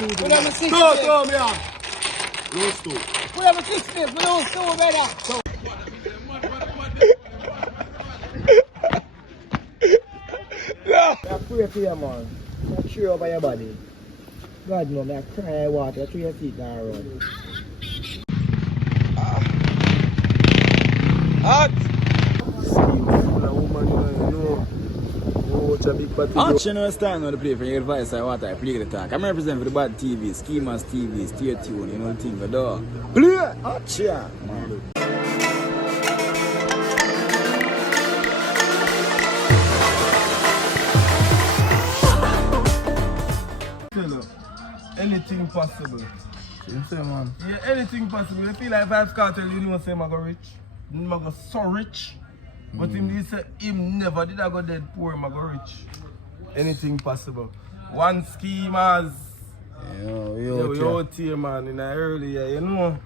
shooting. We have a 6 Go, days. go, me on. Lose 2. We have a 6 days. We lose 2, brother. So, Yeah. I pray for you, man. I cheer over your body. God no, I cry water through your feet now, road. Hot. Scheme a woman, you know. Oh, it's a big party. Hot, you know, stand on the play for your advice. I want to play the talk. I'm representing for the bad TV, Schemers TV, stay tuned, you know the thing, the door. Play! Hot, yeah, man. Anything possible. You say, man? Yeah, anything possible. You feel like Vibes Cartel, you know, say, I go rich. I go so rich. But he said, him never did I go dead poor, I go rich. Anything possible. One schemers. We out here, man, in the early year, you know.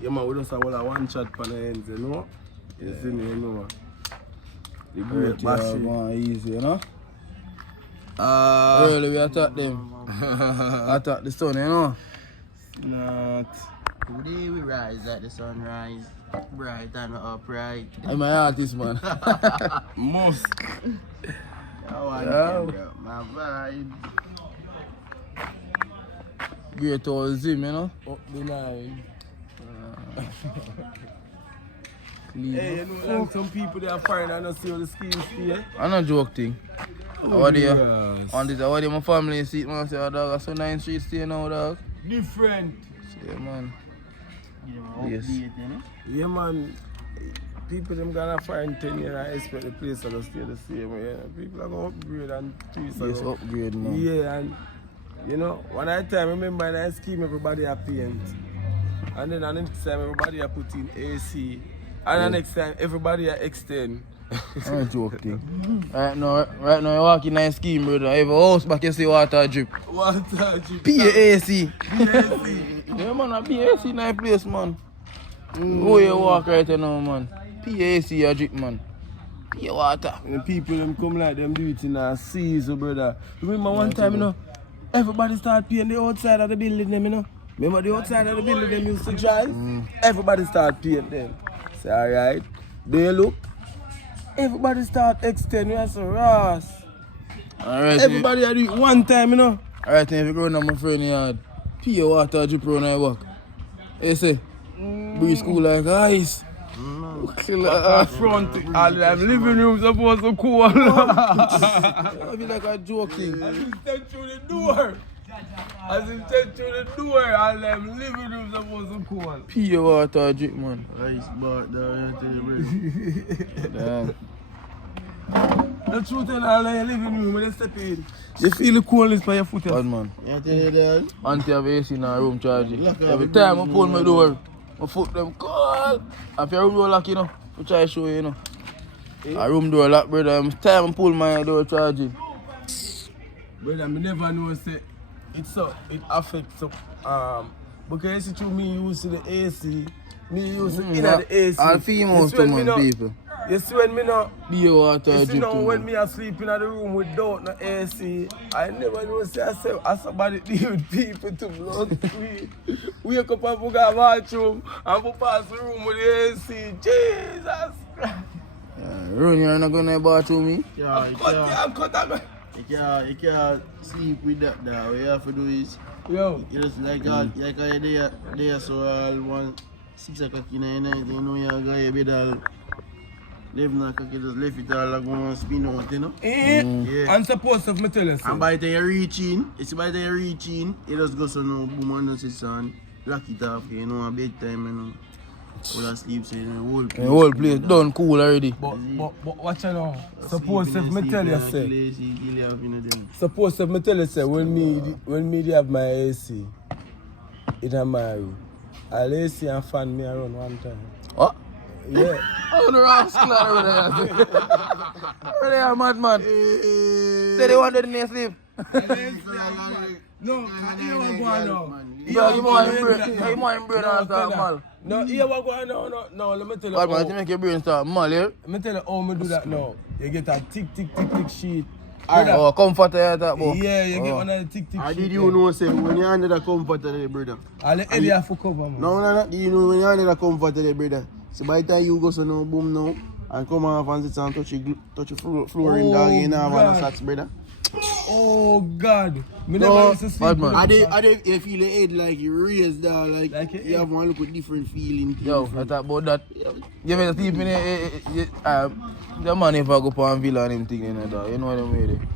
Yeah, man, we just have one shot for the ends, you know. You see me, you know. The great bashing. Going easy, you know? Early we attack them. Attack the sun, you know? Not. Today we rise at the sunrise, bright and upright. I'm an artist, man. Most. My vibe. Great old Zim, you know? Up the line. Clean. Hey, you know, like some people they are fine and not see how the schemes stay. I'm not joke thing. Oh, What do you? yes. On this, what do my family see? Man, say, oh, dog, I saw 9th Street stay now, dog. Different. Yeah, man. Yes. Yeah, man. People them gonna find 10 years and expect the place to stay the same. Yeah. People are gonna upgrade and trees. Yes, upgrade, man. Yeah, and you know, one at a time, remember in a scheme everybody are paint. And then the next time everybody are put in AC. And the next time everybody are extend. I'm not joking. Right now you walk in a scheme, brother. Every house back you see water drip. Water drip. PAC. PAC. Yeah, man, a PAC in a place, man. Go you walk right now, man. PAC a drip, man. Pure water. And the people them come like them do it in a season, brother. Remember one time, you know, everybody start paying the outside of the building, them, you know. Remember the outside of the building them used to drive? Everybody start paying them. Say, alright. They look. Everybody start extending. I say, Ross. Alright. Everybody do it one time, you know. Alright, if you go down my friend yard, pure water drip around your walk. You say, breeze cool like ice. Front, all them living rooms supposed to cool. I feel like I'm joking. As he step through the door. As he step through the door, all them living rooms supposed to cool. Pure water drip, man. Ice bar down to the Damn. The truth in all your living room when you step in, you feel the coolness by your foot. Bad man. You tell you that? Auntie have AC in her room charging. Every time I pull my door, my foot them cold. If your room door lock, you know, we try to show you, you know. A room door lock, brother. Every time I pull my door charging. Brother, I never know say it affects because you see through me used to the AC, me used to in the AC. All females too, man, people. You see when me no Pure water you see drip now too, when man. me a sleep in the room without no AC, I never know say I somebody deal with people to blood free. Wake up and go to the bathroom and go past the room with the AC. Jesus Christ. Run, you're not going to bathroom me? Yeah, I'm cut. you can't sleep with that now. What you have to do is, Yo. you just like a day so all 6 o'clock in the night, you know, you go to bed all 11 o'clock, you just left it all like going to spin out, you know? Yeah. I'm supposed to me tell you so. And by the time you reach in, you just go so no boom and just sit on, lock it off, you know, at bedtime, you know. All asleep, so you know, The whole place done cool already. But watch out now. Suppose if me tell you say. Suppose if me tell you say when me have my AC in my room, I'll AC and fan me around one time. What? Yeah. Oh, the rascal over there. Over there, madman. Say they wanted to sleep. No, here what go on now. You want him brain and start mal. No, here what go on now. No, let me tell you. Bad man, to make your brain start mal, yeah? Let me tell you how me do that now. You get a tick sheet Oh, comforter you talk about. Yeah, you get one of the thick I shit. did you know say when you're under the comforter there, brother? I'll let Eddie have to cover, man. No. Did you know when you're under the comforter there, brother? So by the time you go so no boom now and come off and sit and touch your flooring dog, you know have socks, brother. Oh God. Me No, never used to sleep. bad man. I you feel the head like you raised dog, like it, you have one look with different feeling. Yo, I talk about that. You better sleep in the man if I go for a villa and him thing in there, you know what I mean?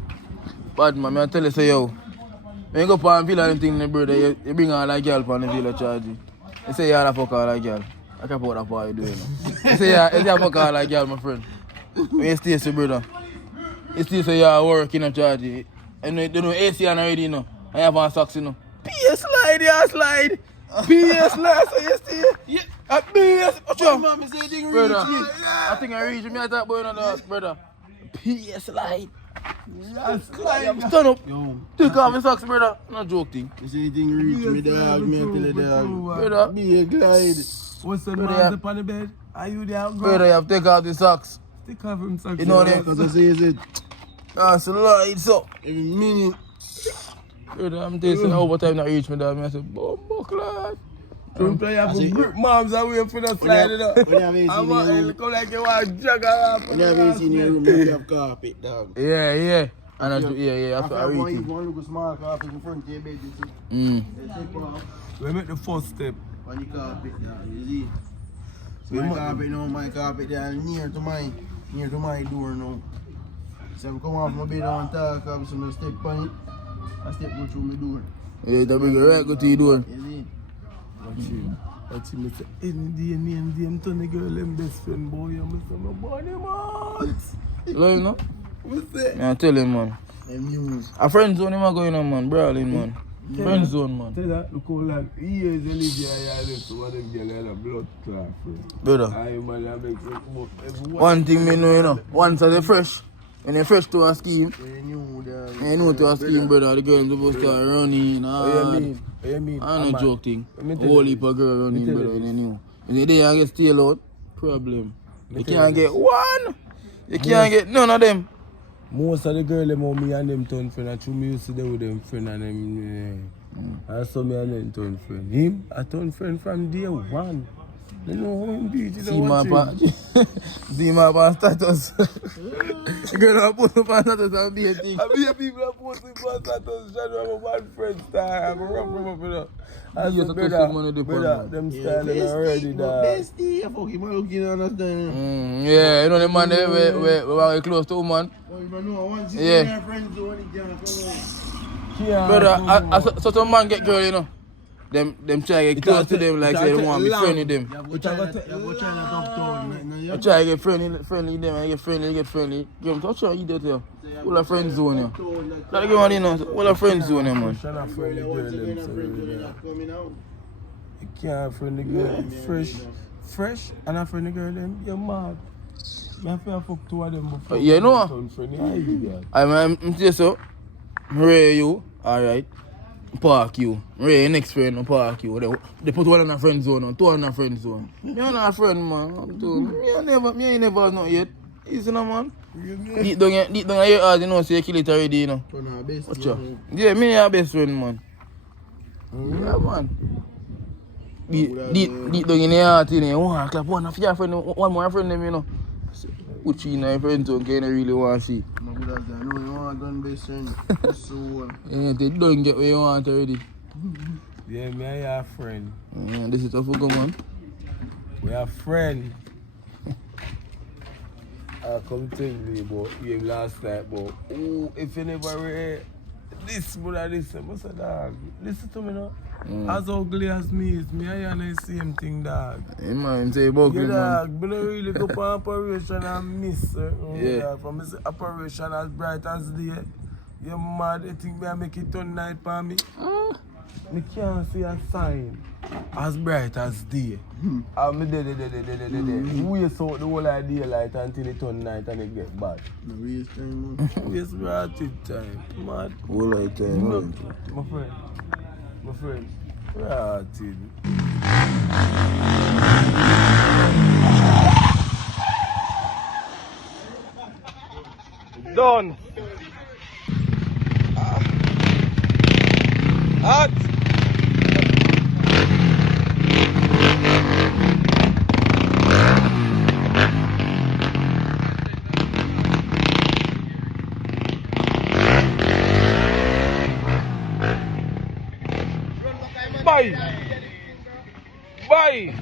Bad man, I tell you say yo, when you go for a villa and him thing, brother, you bring all that girl for the villa charge. You say you all fuck all that girl. I can't put that for you doing. You say you fuck all that girl, my friend. When you stay so brother, you still say you work in a charge. And they know AC and already, you know. I have on socks, you know. PS slide, yeah, slide. PS slide, so you see? Yeah. PS. What's wrong? Mama say thing Brother, reach me. I think I reach me. I talk about another brother. PS slide. I'm stand up. Yo, Take off your socks, brother. No joke thing. you say thing reach me dog, me tell you dog. Brother, Be a glide. What's the Brother, man up on the bed? Are you there? brother, you have to take off the socks. Take off him socks. You know them. Cause I say it Ah, slide so. every minute. Brother, I'm telling you, overtime not reach me, dog. I say, buck lad. Don't play have to grip moms away for the slide it up. When you haven't I'm seen a you, come like you want to jog around. when you haven't seen your room, you have carpet dog. Yeah. And I do, yeah, after I After reach you it. want to small carpet in front of your bed, you see. Mm. They take off We make the first step. on the carpet dog, you see. So my carpet now, my carpet there near to my door now. So I come off my bed and talk, I some step on it. I step go through my door. Yeah, that bring it right go to your door. You see. Watch him say, any day, me and them turn the girl them best friend boy. I'm say, my body man. Love you know? What's that? I tell him, man. And news. A friend zone him a going on, man. Brawling, man. Friend zone, man. Tell that, look how like years they live here, I live to one of them girls had a blood clot, friend. Brother, I man, I make everyone. one thing me know, you know. Once as a fresh, when you fresh to a scheme, You knew that. you know to a scheme, brother, the girl supposed to start running. What you mean? I no joke thing. Let me tell Whole you heap of girl running, tell you brother, this. you know. When you there and get steal out, problem. You tell can't you get one. You can't get none of them. Most of the girls them how me and them turn friend. I true me used to do with them friend and them. I saw me and them turn friend. Him, I turn friend from day one. You know how him beat it. See my pa, see my pa status. The girl I put up on status and be a thing. I mean, people are posting for status. Shadow have a bad friend style. I'm a rough him up, you know. I You said, just to money brother, depend, them styling already, dog. Bestie, I fucking looking understand. Yeah, you know the man there we close to woman. Oh, you know, once you Yeah. see your friends do it, you can't come on. Yeah, Brother, so some man get girl, you know. Them try to get close to them like say they want to be friendly them. You go China top town. You try to get friendly them and get friendly. Give them touch you idiot here. All a friend zone here. That give one, you know. All a friend zone here, man. Shana friend the girl them, so you can't friend the girl. Fresh, and I friend the girl them. You're mad. I have to fuck two of them before. Yeah, you know. Turn friend, yeah, idiot. I'm tell you so. Ray you, alright. Park you. Ray next friend park you. They put one in a friend zone, two in a friend zone. Me not a friend, man. I'm told. Me ain't never has not yet. Easy no man. Deep down your heart, you know, so you kill it already, you know. Watch out. Yeah, me your best friend, man. Yeah, man. Deep down in your heart, you know, you want to clap one of your friend, one more friend them, you know. Put you in your friend zone, because you really want to see. No good as that. No, you want to gun best friend. So, Yeah, they don't get what you want already. Yeah, me and your friend. Yeah, this is tough for go, man. We are friend. I come tell you about him last night, but if you never read this, but listen, what's a dog? Listen to me now. As ugly as me is, me and you the same thing, dog. Hey man, say about Yeah, it, man. dog, but I really go for operation and miss. Yeah. Dog. From this operation as bright as day. You mad, you think me I make it turn night for me? Me can't see a sign as bright as day. And me waste out the whole of daylight until it turn night and it get bad. no waste time, man. Waste relative time. Mad. Whole of time, No, man. my friend, relative. Done. Hot. Bye. Bye.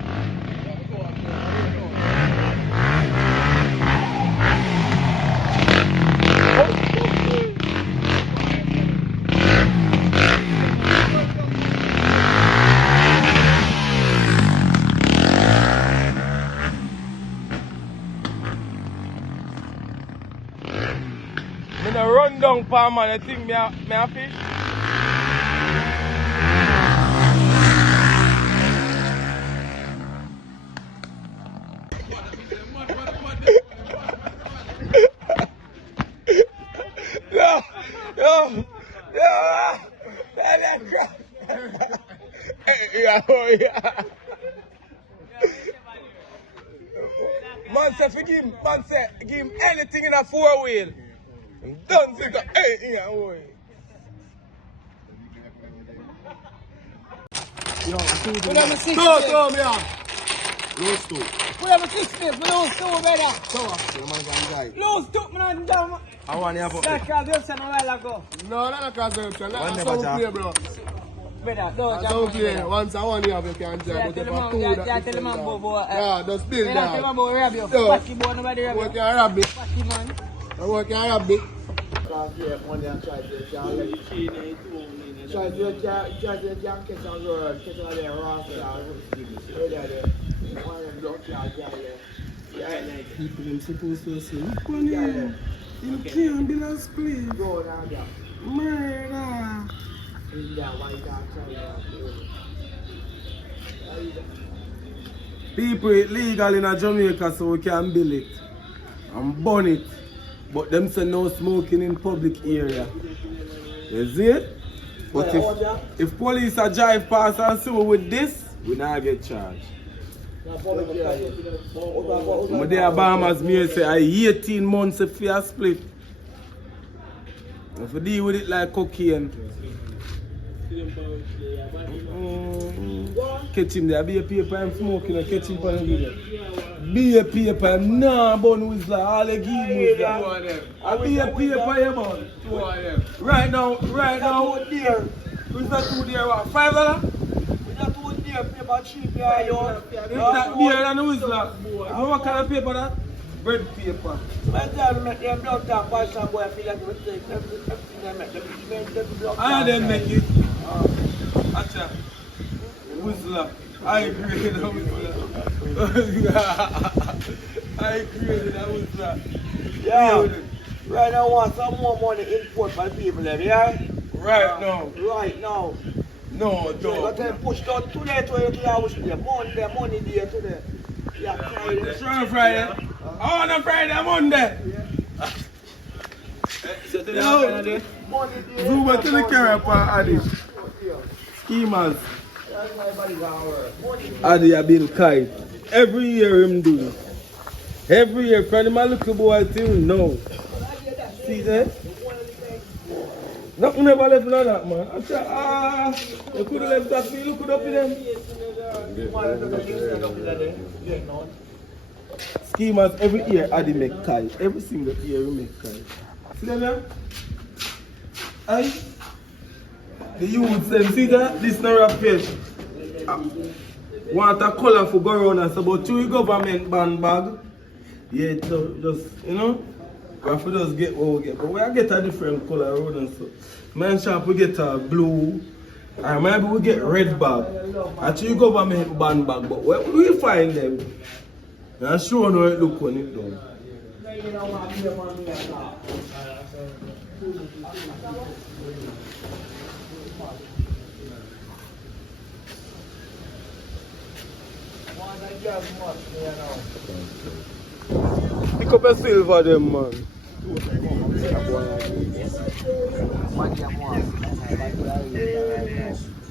I'm gonna run down palm man, I think me a fish. Yo, Man say give him anything in a 4-wheel. Don't think of anything in a way. Put them a 6 Throw me up. Lose two. Put them a 6 we lose 2, brother. Lose two. Lose 2, man, down. I want you to That car just a while ago. No, not a consumption. One That's never how we jack. play, bro. Brother, don't That's how we play. Once I want you have you can Yeah, but tell if the I man, two, yeah, that tell the different man, now. boy. Yeah, just still Yeah, tell the man, down. boy, grab you. Yeah. Patty boy, nobody grab We you. can grab it. Patty man. We can grab it. People them supposed to say, look on him. Him can't be like split. Murder. People it legal in Jamaica so we can bill it and burn it. But them say no smoking in public area. You see it? But if police are drive past and see we with this, we not get charged. My dear Bahamas me say I 18 months if you split. If you deal with it like cocaine. Catch him there, be a paper and smoking and catch him on the video. Be a paper, nah bun whistler, all they give whistler. I be a paper you bun. Right now, who's that two there what? $5? It's that beer than the whistler. What kind of paper that? Bread paper. I didn't make it. Acha. Whistler. I created a whistler. I created a whistler. Yeah. Right now, I want some more money import by the people there, yeah? Right now. Right now. No, So dog. I push down today to the money there today. Yeah, Friday. Friday. Oh, no Friday, Monday. Yo, zoom to the camera for Adi. Schemers. Adi a been kite. Every year him do this. Every year, from my little boy till now. See that? Nothing never left like that, man. I said, you could have left that for you, look it up in them. Schemers every year Adi make kite. Every single year we make kite. See them here? Aye? The youths them see that? This not a fish. Want a colour for go around and say about 2 government band bag. Yeah, so just, you know, we have to just get what we get. But we get a different colour around and so. Man shop we get a blue. Or maybe we get red bag. Actually government band bag, but where we find them? I'm sure how it look when it done. Pick up a silver them, man.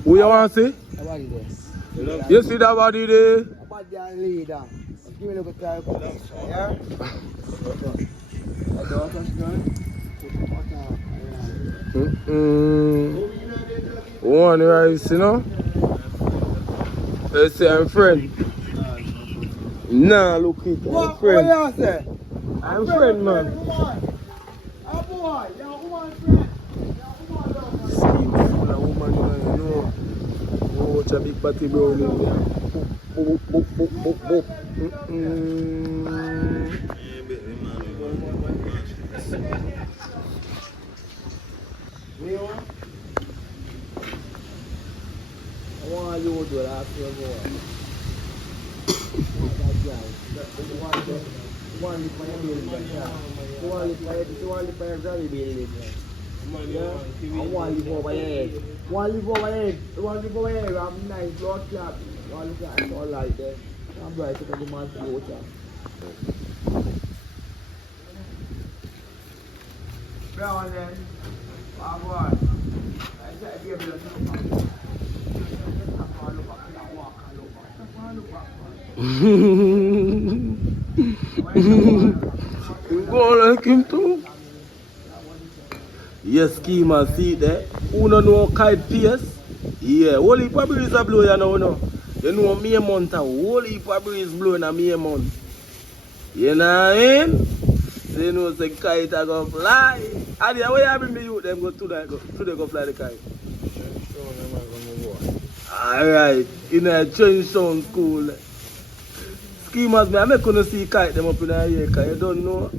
Who you want to see? You see that body there? Give me a look at that. Yeah? One rice, you know? Let's say I'm friend. Nah, look it, I'm friend. What you say? I'm friend, man. A boy, you're a woman friend. Scheme full of woman, you know. Oh, watch a big party brown in there. Boop, boop, boop, boop, boop. I want you to do that for your boy. One lift for your building, one lift for your granny building. Yeah? And one lift over your head. One lift over your head. One lift over your head. I'm nice, blood cap. One lift at all like that. I'm bright to the man to go to. Brown then. Oh boy. I said I gave you a You go like him too? Yes, schema, see there. Who don't know kite pace? Yeah, whole heap of breeze a blow you know. You know May month and whole heap of breeze blowing a May month. You know what I mean? So you know the kite a go fly. And the way I bring the youth, them go to they go fly the kite. Alright, in a change sound school. Schemers, I make you see kite them up in the air, cause you don't know.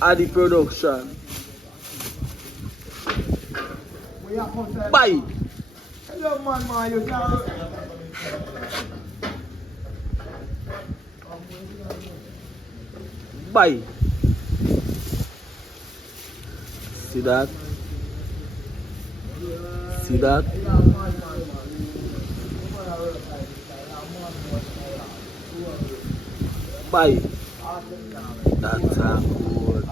The production. Bye. Hello, man, you can't. Bye. See that? See that? Bye. That's a good.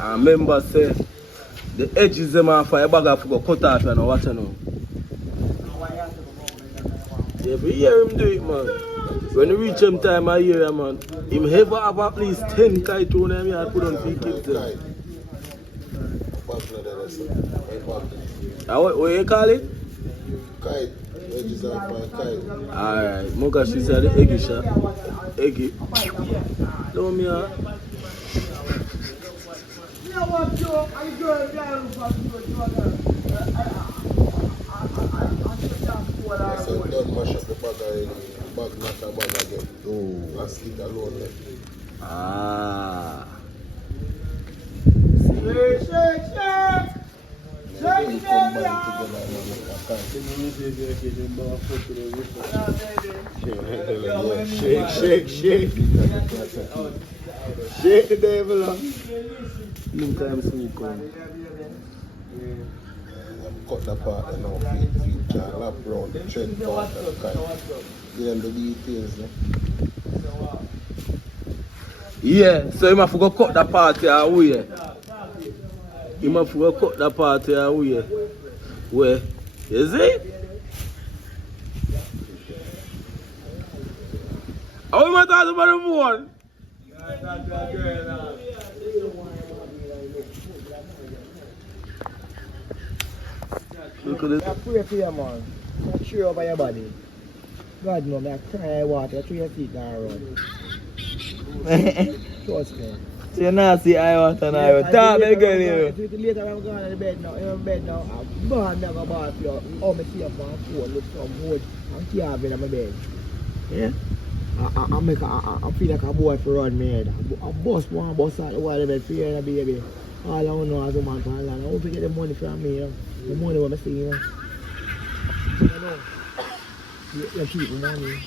I remember say the edges them off for a bag of go cut off and watch now. Every year him do it, man. When you reach him time a year, man, him ever have at least 10 kite on him and put on for kids. What you call it? Kite. Edges off my kite. Alright, Moga she said the eggy shot. Eggy. Don't me out. You know what, Joe? I girl down from you. So don't mash up the bag again. Bag not a bag again. Oh. Let's eat alone then. Shake. Shake it down. Shake. Shake the devil up. Look time sweet come. Cut the part and now feed lap round the thread part of the kite. Give them the details. Yeah, so you must go cut that part here away. You must go cut that part here away. Where? You see? How you must talk about the phone? Look at this. I pray for you, man. Not sure over your body. God no, I cry water to your feet now run. Trust me. So you not see I want and I want. Talk to the girl here. Later I'm going to the bed now. In bed now. I'm born never bought you. Oh, me see up on phone. Look some wood. I'm carving on my bed. Yeah? I feel like a boy for run me head. I bust one bus out the wall of the bed for you and a baby. All I want to know is a man for all. I hope you get the money from me, you know. The money what I see, you know. You know. You keep the money.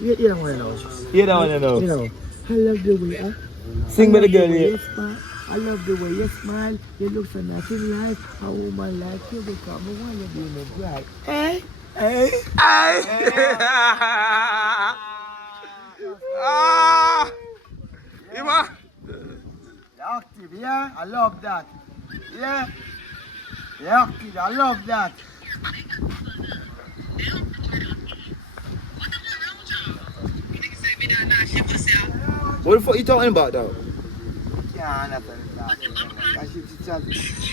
You don't want to know. You don't want to know. You know. I love the way, Sing with the girl here. I love the way you smile. You look so nice in life. A woman like you become a one you be my bride. Hey? Ima. You're active, yeah? I love that. Yeah? You're active, I love that. What the fuck you talking about though? Yeah, Nah, nothing.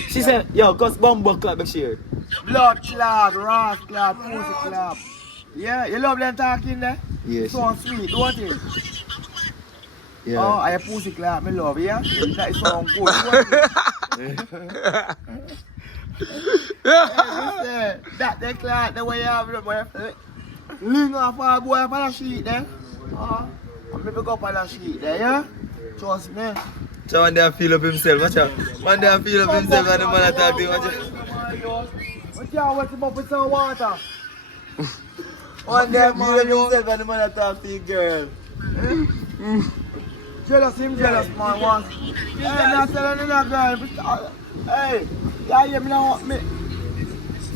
She said, yo, cause bumbo club this year. Blood club, ras club, pussy club. Yeah, you love them talking there? Yes. So sweet, don't you? Yeah. Oh, I pussy club, me love, yeah? That is so good, hey, that they club, the way you have it, boy. Lean off our boy up on the sheet there. I'm maybe go up on the sheet there, yeah? Trust me. So one day I feel up himself, watch out. One day I feel up himself and the man attack him, watch out. What y'all wet him up with some water? One day I feel up himself and the man attack the girl. Jealous, him jealous, man, once. Hey, I'm telling you that girl. Hey, yeah, me don't want me.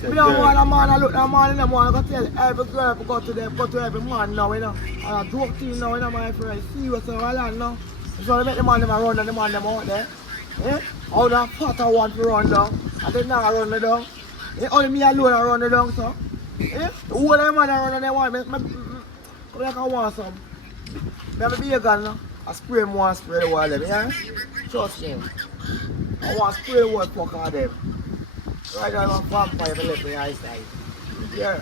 Me don't want a man, I look at a man and I want to tell every girl to go to them, go to every man now, you know. And I joke thing now, you know, my friend. See what's going on now. So they make the man them run and the man them out there. Eh? All that fat I want to run down. And they not run me down. Eh? Only me alone I run it down, so. Eh? Who them man run and they want me? Come like I want some. Me have a bacon now. I spray them one spray the wall them, yeah? Trust me. I want to spray the wall fuck on them. Right now I'm a vampire for left my eyesight. Yeah.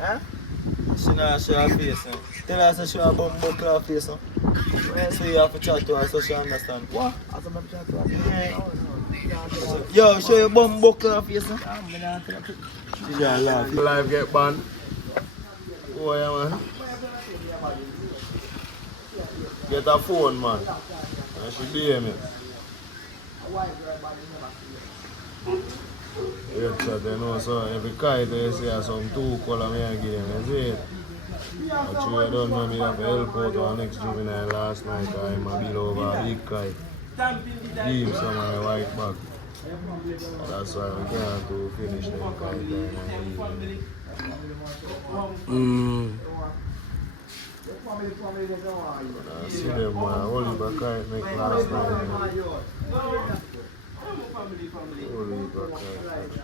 Huh? She not show her face, no. Tell her to show her bum buckle her face, no. So you have to chat to her so she understand. What? As I'm chat to her. Yo, show your bum buckle her face, no. She just laugh. Life get banned. Oh yeah, man. Get a phone, man. And she DM me. Yeah, so they know, so every kite you see has some 2 color me again, you see it? But you don't know me have to help out our next juvenile last night, I'm a bill over a big kite. Give him some of my white back. That's why we can't do finish them kite and I see them only by kite make last night. Only by kite.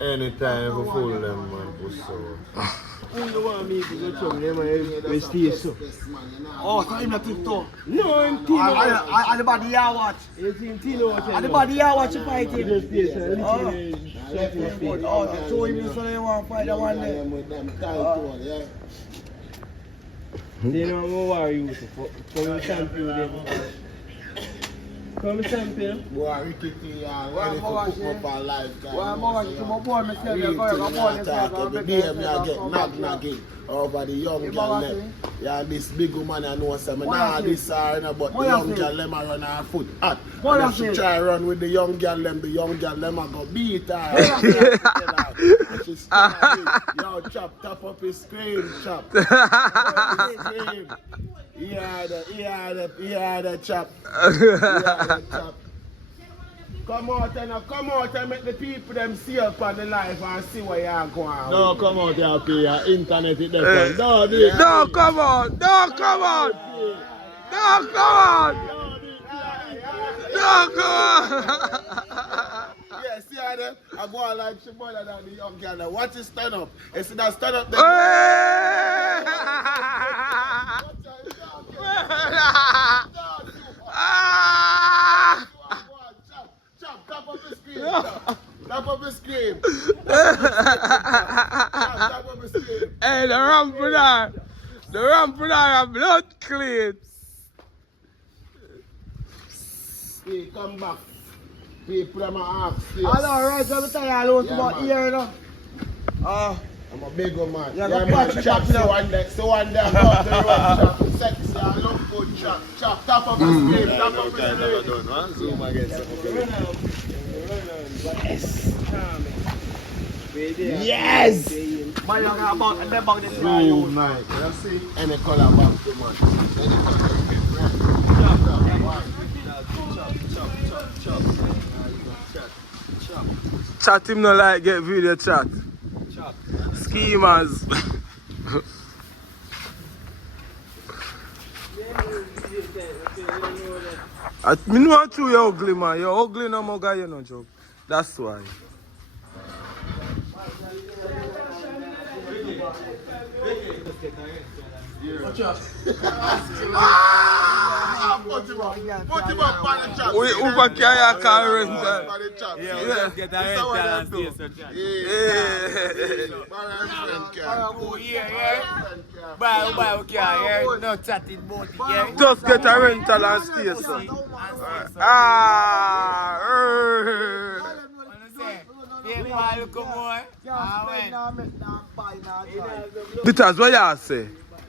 Anytime we fool them, man, push so. You don't want me to go to them, we stay so. Oh, so him not TikTok? No, I'm Tino. And the body you watch? It's Tino. And the body you watch you fighting? Oh, oh, show him so they want to fight the one day. They don't know why you for the champion then. Come champion. Boy, Ricky, ready to cook up our life, guys. Why am I watching my boy? Me tell you, every day me I get nagging over the young girl them. Yeah, this big woman I know some nah this are but the young girl them a run her foot hot. And if she try run with the young girl them a go beat her. She scream, yo, chop, top up his screen, chop. Scream. Yeah, the chop. Come out and make the people them see up on the life and see what you're going. No, come out here, okay, your internet is different. No, come on! No, come on! No, come on! No, come on! Yeah, see how them? I go on like she more than the young girl. Watch it stand up. You see that stand up there? Chop, top of the screen. Top of the screen. Top of the screen. Hey, the rampreneur have blood clean. Hey, come back. People them are ask. Alright, so I'm tired of about here, you know. I'm a big old man. Yeah, man, chop, so one day, I'm out the road, chop, sexy, I love good chop, top of the screen, top of the screen. Zoom again. Yes! Man, you're about this guy. Oh, nice. You see? Any color back to man. Chop. Chat him no like get video chat. Schemers. Me know true you're ugly, man. You're ugly no more guy, you know, joke. That's why. Put him up on the chat. We over carry a car rental. Yeah, we just get a rental and stay so chat. Buy, okay, yeah. No chatting about it, yeah. Just get a rental and stay, so. Because what you say?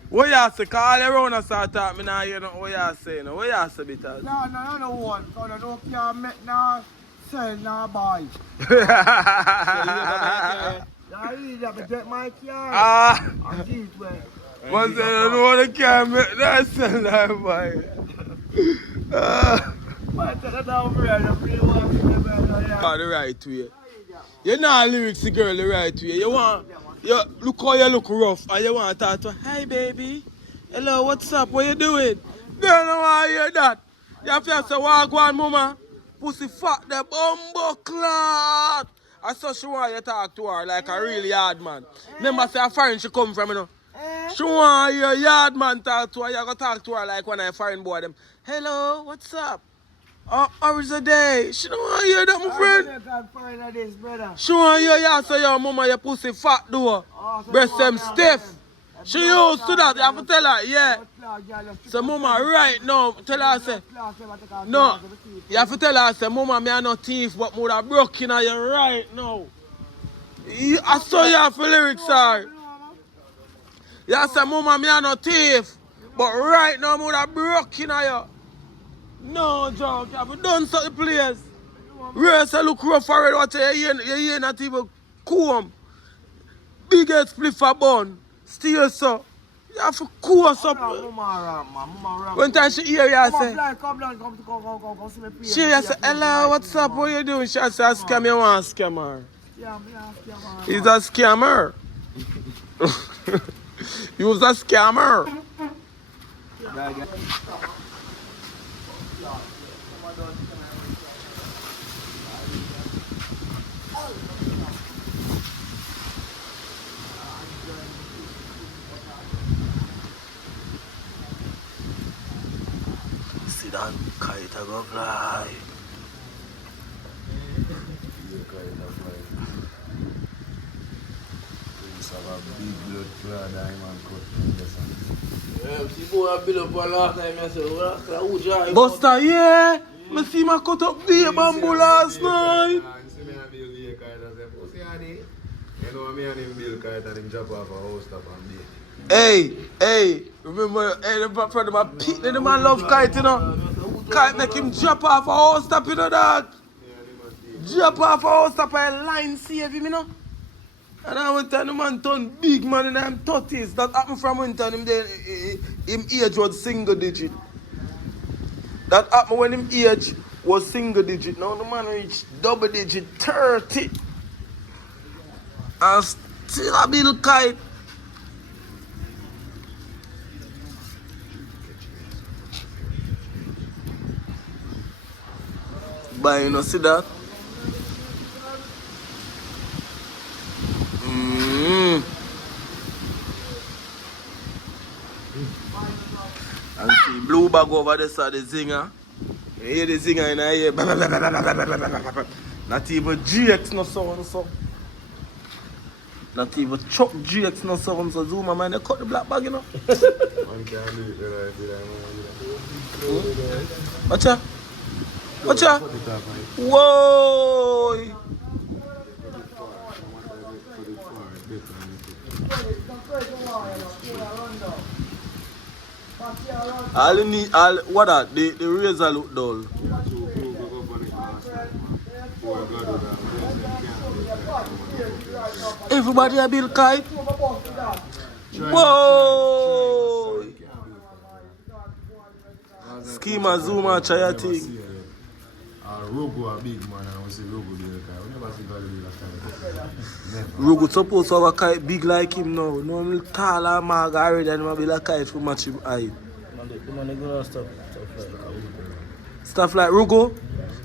What you say? Call around and start talking, me now hear nothing what you say. What you say, Bitters? No one. Because I don't care, make no sell, no buy. Yeah, you have to get my car. And give it away. One say I don't want to care, make that sell, no buy. The right way. You're not lyrics the girl the right way. You look how you look rough and you want to talk to her. Hi baby. Hello, what's up? What you doing? Girl, no want to hear that. You have to say, walk one mama. Pussy fat the bumbo clot. I saw she want you to talk to her like a really hard man. Remember say a foreign she come from, you know. She want your yard man talk to her. You go talk to her like one of the foreign boy them. Hello, what's up? How is the day? She don't want to hear that, my friend. She want to hear you say, yo, mama, your pussy fat, though. Breast them stiff. She used to that. You have to tell her, yeah. So, mama, right now, tell her, say, no. You have to tell her, say, mama, me are no thief, but me would have broken her you right now. I saw you have lyrics, sir. You say, mama, me are no thief, but right now, me would have broken her you. No joke, you have done such a place. Race look rough already, what you hear not even comb. Big head split for bun. Still so. You have to course up. One time she hear you say, she say, hello, what's up, what you doing? She say, scam, you want to scam her. He's a scammer. He was a scammer. See that kite go fly. Big blood clot diamond cut. Buster, yeah. I see my cut up the bamboo last night. Hey, remember, the friend of my Pete, the man love kite, you know. Kite make him drop off a house top, you know that. Drop off a house top and line save him, you know. And I went and the man turn big man in them 30s. That happened from when him age was single digit. That happened when him age was single digit. Now the man reached double digit 30. And still a build kite. But you know see that? And see blue bag over there, so the zinger. You hear the zinger in the ear. Not even GX no sound so. Not even Chuck GX no sound so. Zuma man, they cut the black bag, you know. Watcha? Watcha? Whoa! What are the razor look dull. Everybody a build kite. Whoa! Schema Zuma try a thing. Rogo a big man and we say Rogo the kite. We never see God build a kite. Rugo supposed to have a kite big like him now. No one tall and mag already and he build a kite for match him height. The man go stuff like Stuff like Rugo?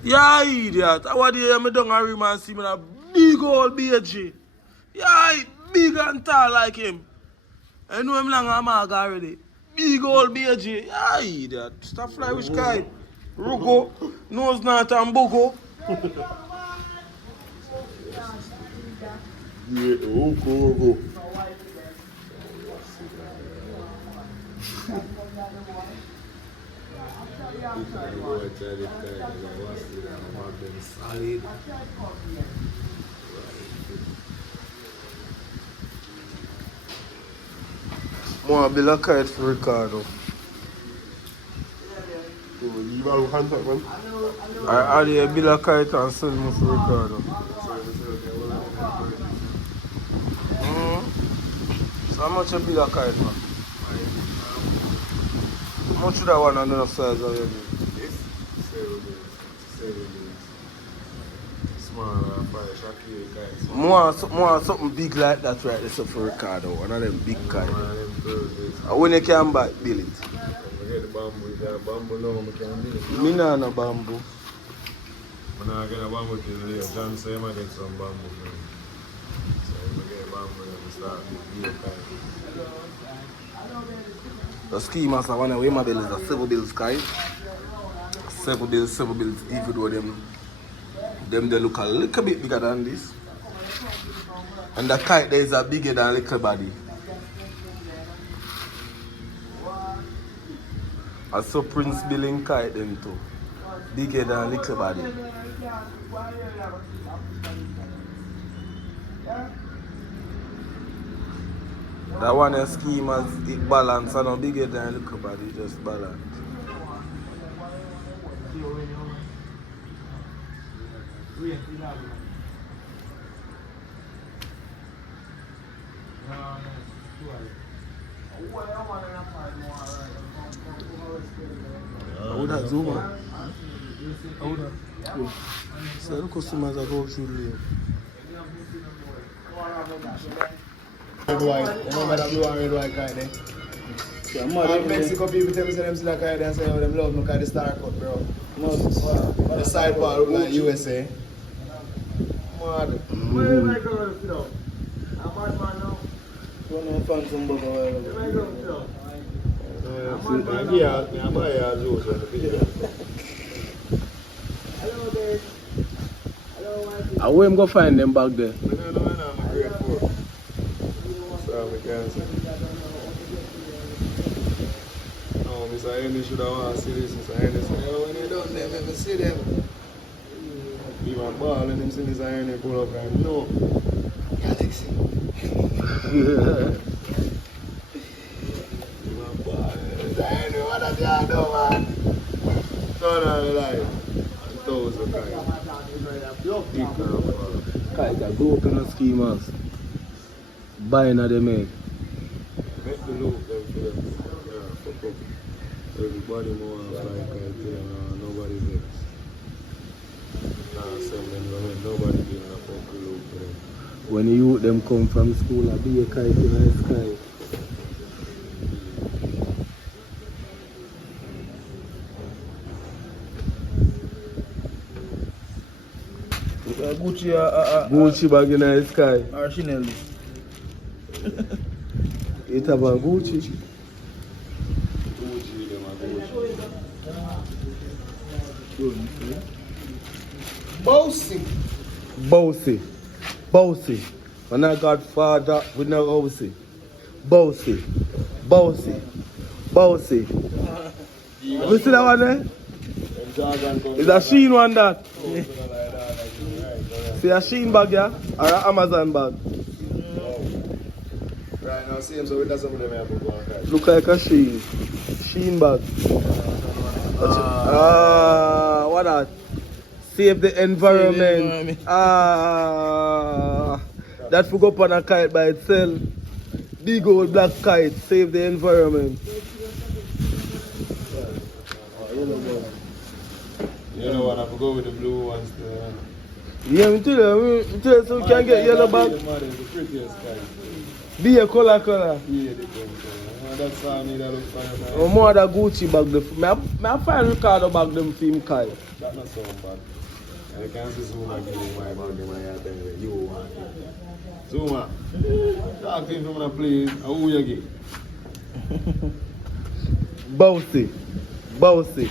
Yeah, idiot. I want to hear me down and man see me a big old BG. Yeah, big and tall like him. I know him long and mag already. Big old BG. Yeah, idiot. Stuff like which kite? Rugo, nose not and Bogo. Yeah, Rogo. More build a kite for Ricardo. You got contact, man? I build a kite and sell me for Ricardo. So how much you build a kite, man? How much should I want on the size of your This? 7 days. Small fire, Shaki kites. More something big like that right there for Ricardo. One of them big kites. One of them Thursdays. And when you can buy, build it. I get the bamboo. If you have bamboo now, I can build it. Me nah no bamboo. When I get a bamboo till later, John say I might get some bamboo now. So if I get a bamboo, then I start building a kite. The ski master one way my bill is a 7 bills kite. 7 bills, even though them they look a little bit bigger than this. And the kite there is a bigger than little body. I saw Prince Billing kite them too. Bigger than little body. That one a scheme as it balance and no bigger than little body, just balance. How would that zoom out? How would that? So the customers are going through the Red white. Remember that blue and red white kite there? And Mexico people tell me say them see that kite there and say oh them love me because the star cut, bro. The side part look like USA. Mad. Where am I going to sit up? I'm mad man now. Don't find some bubble. Where am I going to sit up? Yeah, I buy a juice on the video. Hello there. Hello wife. I will go find them back there. No, I'm a grade 4. So I can't say. No, Mr. Henry should have want to see this. Mr. Henry said, oh, when they don't never see them. Even ball and them see Mr. Henry pull up and no. Galaxy. Mr. Henry, what are you doing, man? Turn on the light. And toes the kite. Kite that go up in the schemas. Buying at them head. Make the loop them for them. Yeah, fuck up. Everybody more fly kite here and nobody vex. Nah, send them go ahead. Nobody getting a fuck loop for them. When you youth them come from school, I be a kite in the sky. Gucci bag in the sky. Or Chanel. It have a Gucci. Gucci, them a Gucci. Bossy. When I got father, we know Bossy. Bossy. You see that one there? Is a Sheen one that? See a Sheen bag, yeah? Or an Amazon bag? Right now, see him, so that's some of them have to go on kite. Look like a Sheen bag. What that? Save the environment. That for go up on a kite by itself. Big old black kite, save the environment. Yeah, You know what, I have go with the blue ones. Yeah, me tell you so we can get yellow bag. The prettiest kind. Be a color. Yeah, they come. That's all I need to look for. Or more than Gucci bag. I find Ricardo bag them for him, Kyle. That's not so bad. I can't see Zuma give me my bag in my head anyway. You want it. Zuma, talk to him from the place. Who you get? Bossy.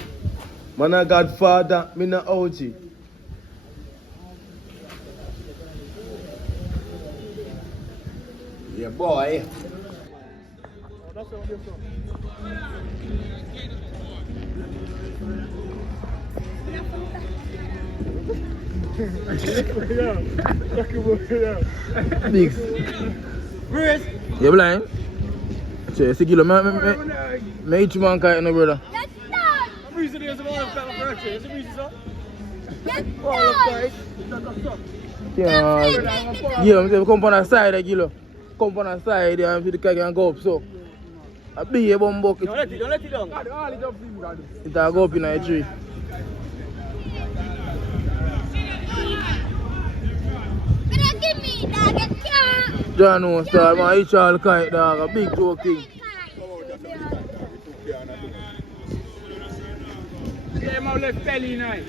Man a godfather, me no OG. Yeah, boy. Big. You blind? Say, see kilo, me eat man kite no brother. Yeah, I'm saying come on the side kilo. Come on the side and see the kite can go up so. A big bomb bucket. Don't let it down. It'll go up in a tree. John no star, man, each all kite dog, a big joking. Yeah, my left belly night.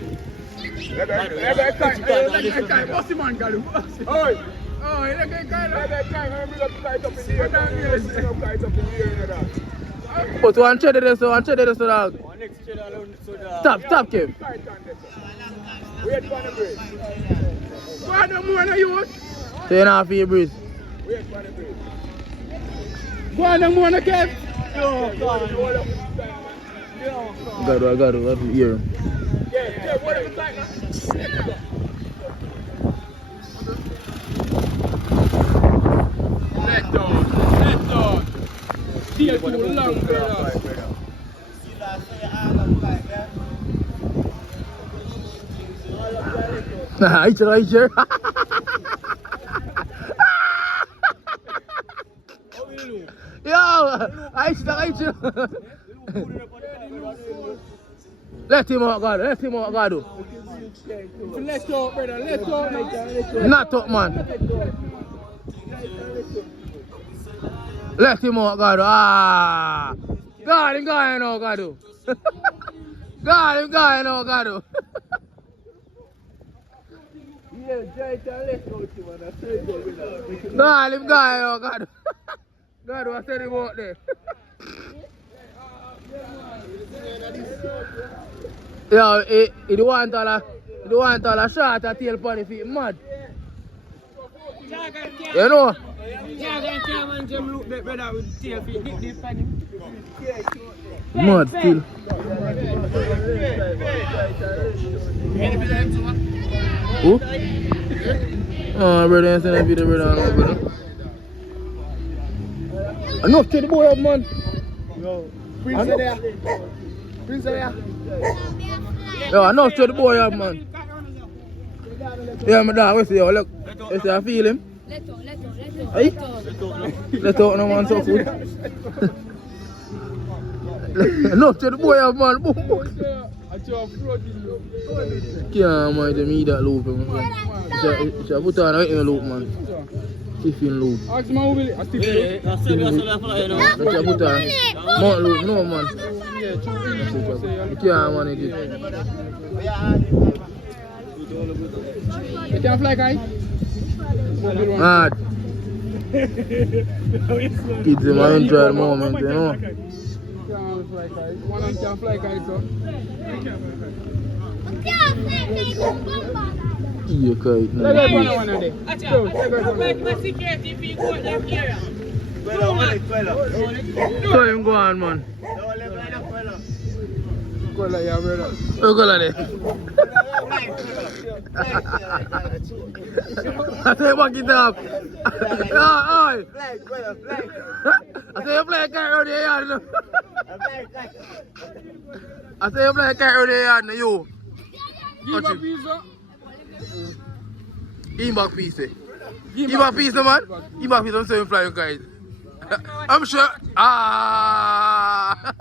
But one cheddar there, so dog. Stop, Kev. Wait for the break. Why don't more than you? Turn off your breeze. Wait for the break. Why don't more than Kev? I got to hear him. Yeah, what are you saying? Let down. Still too long, brother. Nah, Hitcher. Yo, Hitcher. Let him out, God. Let go, brother. Let go. Not up, man. Let him out, God. Ah. God, him going now, God. God, him going now, God. Yeah, Jay, let's go to one. God, him going now, God. God, what's that about there? Yo, he want all a shot at tail pony feet, mad. You know? Mad still. Who? Oh, brother, I send a video, brother. Enough to the boy up, man. Prince there. Yo, enough to the boy up, man. Yeah, my dog, what's yo? Look, you see, I feel him. Hey? Let out no man so food. Enough to the boy up, man. Boom. Can't mind them eat that loop, man. It's a put on right in the loop, man. Tiffin loop. Ask my will. I still It's a put on. Mount loop, no, man. You can't manage it. You can't fly kite? Mad. Kids in my enjoy the moment, you know. Can't fly kite. One of them can't fly kite, so. You kite now. Let go one of them. So him go on, man. Go like your brother. Where go like that? I say back it up. Oi! I say you play a kite around the yard, you know. I say you play a kite around the yard, you. Give a pizza. Give back piece, eh? Give back piece, no, man. Give back piece, I'm saying fly your kite. I'm sure. Ah!